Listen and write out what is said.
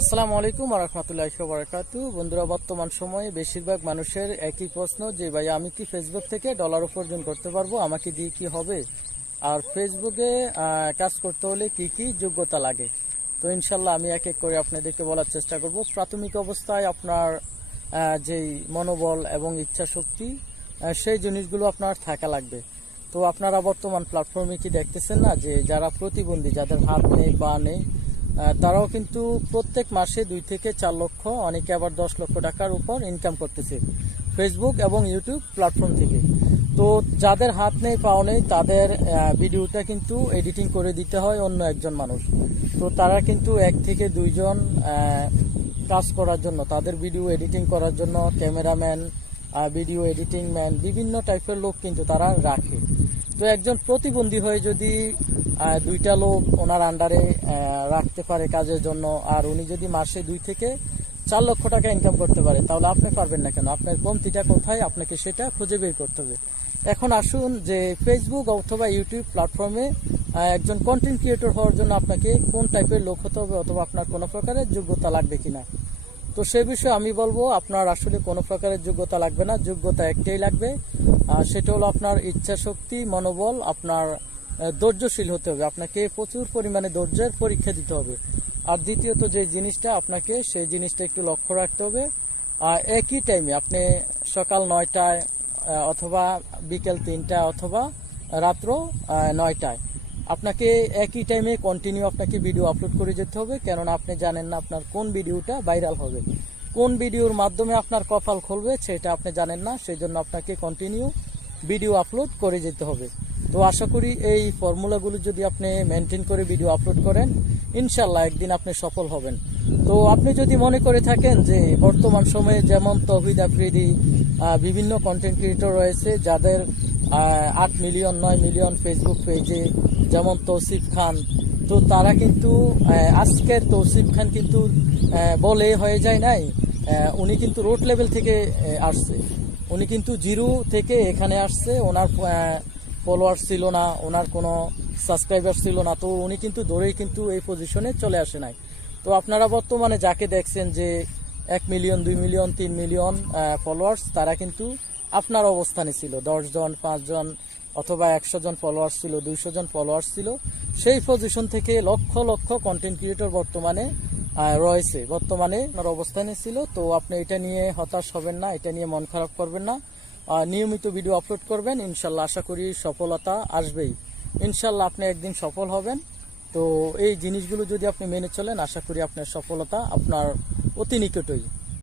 আসসালামু আলাইকুম ওয়া রাহমাতুল্লাহি ওয়া বারাকাতুহু। বন্ধুরা, বর্তমান সময়ে বেশিরভাগ মানুষের একই প্রশ্ন যে ভাই আমি কি ফেসবুক থেকে ডলার উপার্জন করতে পারবো, আমাকে দিয়ে কি হবে, আর ফেসবুকে কাজ করতে হলে কি কি যোগ্যতা লাগে। তো ইনশাল্লাহ আমি এক এক করে আপনাদেরকে বলার চেষ্টা করব। প্রাথমিক অবস্থায় আপনার যেই মনোবল এবং ইচ্ছা শক্তি সেই জিনিসগুলো আপনার থাকা লাগবে। তো আপনারা বর্তমান প্ল্যাটফর্মে কি দেখতেছেন না যে যারা প্রতিবন্ধী, যাদের হাত নেই পা নেই, তারাও কিন্তু প্রত্যেক মাসে 2 থেকে 4 লক্ষ, অনেকে আবার 10 লক্ষ টাকার উপর ইনকাম করতেছে ফেসবুক এবং ইউটিউব প্ল্যাটফর্ম থেকে। তো যাদের হাত নেই পাও নেই তাদের ভিডিওটা কিন্তু এডিটিং করে দিতে হয় অন্য একজন মানুষ। তো তারা কিন্তু 1 থেকে 2 জন কাজ করার জন্য, তাদের ভিডিও এডিটিং করার জন্য ক্যামেরাম্যান, ভিডিও এডিটিং ম্যান, বিভিন্ন টাইপের লোক কিন্তু তারা রাখে। তো একজন প্রতিবন্ধী হয়ে যদি 2টা লোক ওনার আন্ডারে রাখতে পারে কাজের জন্য, আর উনি যদি মাসে 2 থেকে 4 লক্ষ টাকা ইনকাম করতে পারে, তাহলে আপনি পারবেন না কেন? আপনার কমতিটা কোথায়, আপনাকে সেটা খুঁজে বের করতে হবে। এখন আসুন যে ফেসবুক অথবা ইউটিউব প্ল্যাটফর্মে একজন কন্টেন্ট ক্রিয়েটর হওয়ার জন্য আপনাকে কোন টাইপের লোক হতে হবে, অথবা আপনার কোনো প্রকারের যোগ্যতা লাগবে কিনা। তো সে বিষয়ে আমি বলবো আপনার আসলে কোনো প্রকারের যোগ্যতা লাগবে না। যোগ্যতা একটাই লাগবে, সেটা হলো আপনার ইচ্ছা শক্তি, মনোবল, আপনার ধৈর্যশীল হতে হবে। আপনাকে প্রচুর পরিমাণে ধৈর্যের পরীক্ষা দিতে হবে। আর দ্বিতীয়ত যে জিনিসটা, আপনাকে সেই জিনিসটা একটু লক্ষ্য রাখতে হবে। একই টাইমে আপনি সকাল 9টায় অথবা বিকেল 3টায় অথবা রাত্র 9টায় আপনাকে একই টাইমে কন্টিনিউ আপনাকে ভিডিও আপলোড করে যেতে হবে। কেননা আপনি জানেন না আপনার কোন ভিডিওটা ভাইরাল হবে, কোন ভিডিওর মাধ্যমে আপনার কপাল খুলবে সেটা আপনি জানেন না। সেই জন্য আপনাকে কন্টিনিউ ভিডিও আপলোড করে যেতে হবে। তো আশা করি এই ফর্মুলাগুলো যদি আপনি মেনটেন করে ভিডিও আপলোড করেন, ইনশাল্লাহ একদিন আপনি সফল হবেন। তো আপনি যদি মনে করে থাকেন যে বর্তমান সময়ে যেমন তৌহিদ আফ্রিদি, বিভিন্ন কন্টেন্ট ক্রিয়েটর রয়েছে যাদের 8 মিলিয়ন 9 মিলিয়ন ফেসবুক পেজে, যেমন তৌসিফ খান, তো তারা কিন্তু আজকের তৌসিফ খান কিন্তু বলে হয়ে যায় নাই, উনি কিন্তু রোড লেভেল থেকে আসছে। উনি কিন্তু জিরো থেকে এখানে আসছে। ওনার ফলোয়ার ছিল না, ওনার কোনো সাবস্ক্রাইবার ছিল না, তো উনি কিন্তু দৌড়েই কিন্তু এই পজিশনে চলে আসে নাই। তো আপনারা বর্তমানে যাকে দেখছেন যে 1 মিলিয়ন 2 মিলিয়ন 3 মিলিয়ন ফলোয়ার্স, তারা কিন্তু আপনার অবস্থানে ছিল। 10 জন 5 জন অথবা 100 জন ফলোয়ার্স ছিল, 200 জন ফলোয়ার্স ছিল। সেই পজিশন থেকে লক্ষ লক্ষ কন্টেন্ট ক্রিয়েটর বর্তমানে রয়েছে, বর্তমানে আপনার অবস্থানে ছিল। তো আপনি এটা নিয়ে হতাশ হবেন না, এটা নিয়ে মন খারাপ করবেন না। নিয়মিত ভিডিও আপলোড করবেন, ইনশাল্লাহ আশা করি সফলতা আসবেই। ইনশাল্লাহ আপনি একদিন সফল হবেন। তো এই জিনিসগুলো যদি আপনি মেনে চলেন, আশা করি আপনার সফলতা আপনার অতি নিকটই।